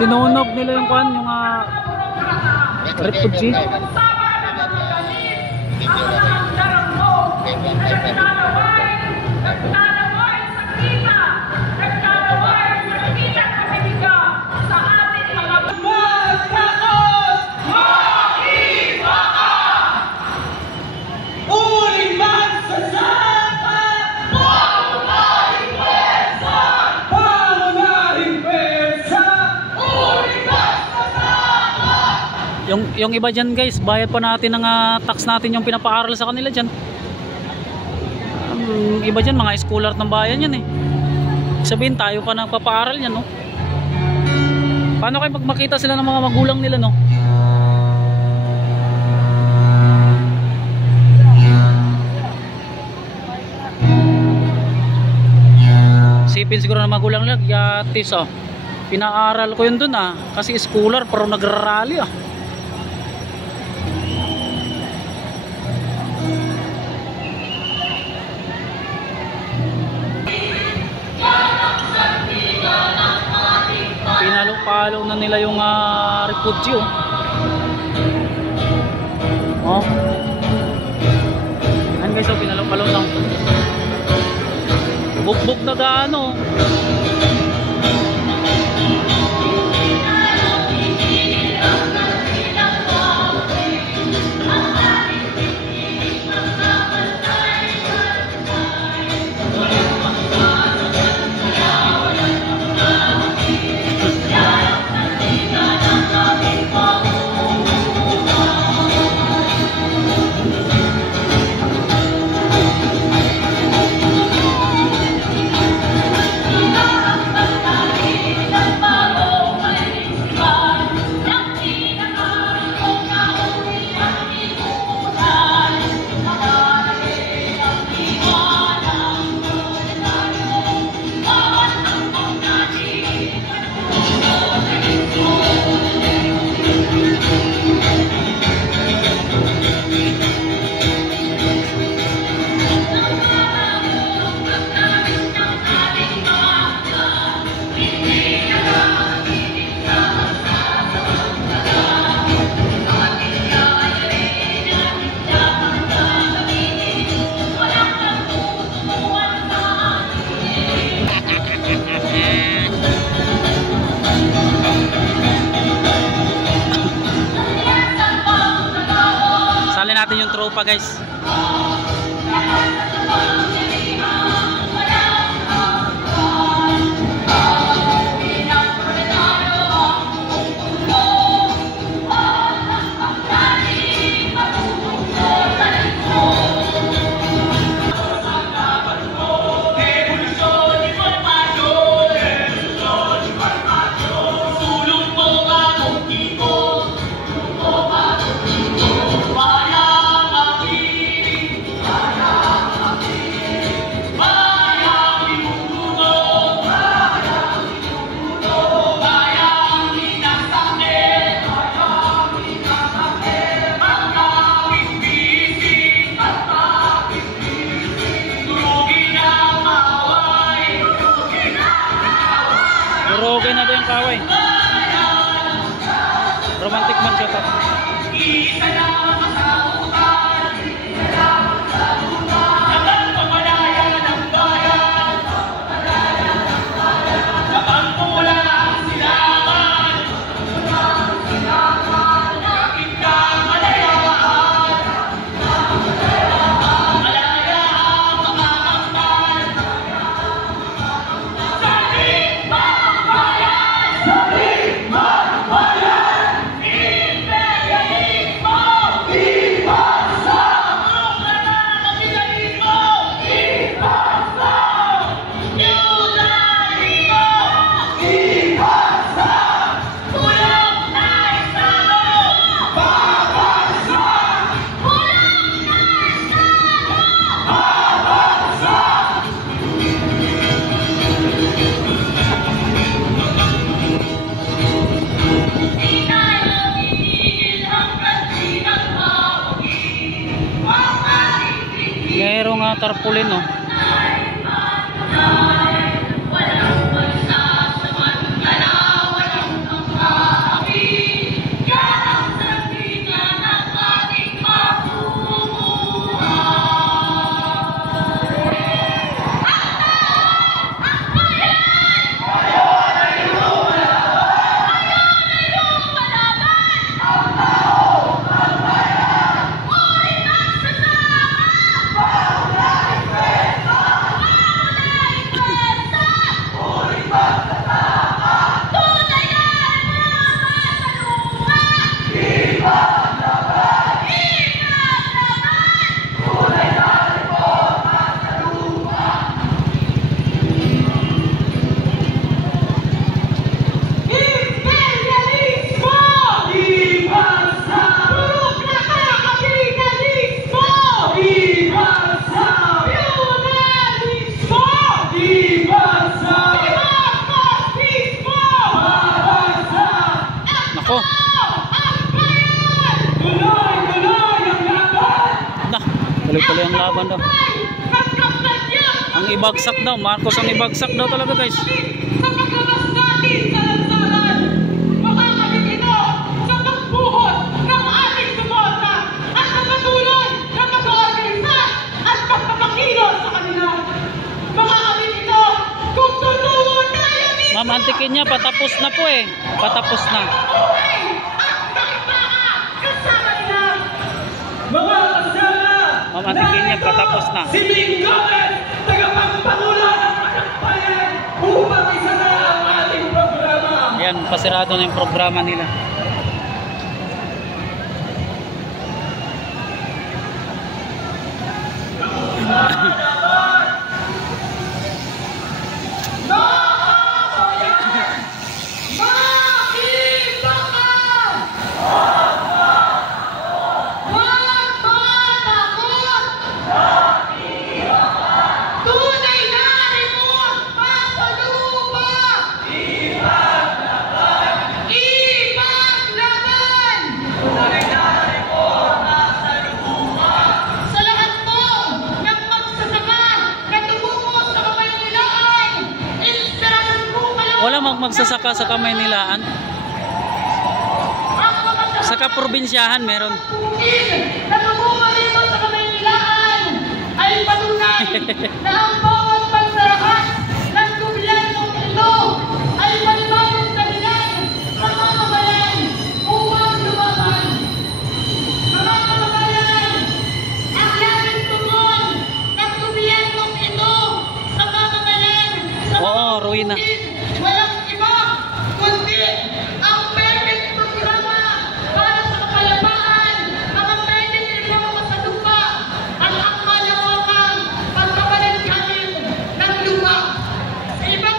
Sinunog nila yung kwan, yung refugee. Yung iba dyan guys, bayad pa natin ng tax natin yung pinapaaral sa kanila dyan. Iba dyan, mga schooler ng bayan yan eh. Sabihin tayo pa nagpapaaral yan, no? Paano kayo pag makita sila ng mga magulang nila, no? Sipin siguro ng magulang nila, yatis oh. Pinaaral ko yun dun kasi schooler pero nagrarally Pinalo-palo na nila yung refugee oh. Ayan guys, pinalo-palo na. Bugbog na gaano. Natin yung tropa guys. Okay na doon yung kaway. Romantic man siya to. Tarpaulin no. Oh. Nah, tuloy-tuloy ang laban daw. Ang ibagsak daw, Marcos ang ibagsak daw talaga guys. Ma'am, antikin niya, patapos na po eh. Patapos na. Ma'am, antikin niya, patapos na. Si Bing Gomez, tagapagpangulo ng anak bayan, upang isa na ang ating programa. Yan, pasirado na yung programa nila. Wala magsasaka sa Kamaynilaan. Sa kaprobinsyahan meron. Natutungo dito sa Kamaynilaan ay patunay na ang bawat pagsarakas ng gobyernong ito ay panibagong dahilan sa mamamayan upang lumaban. Mga mamamayan, ang labing tugon ng gobyernong ito sa mamamayan sa Oo, ruina. walang iba kundi ang permit programa para sa kapayapaan, mga permit programa sa lupa at ang malawakang pagkabalanskamin ng lupa sa ibang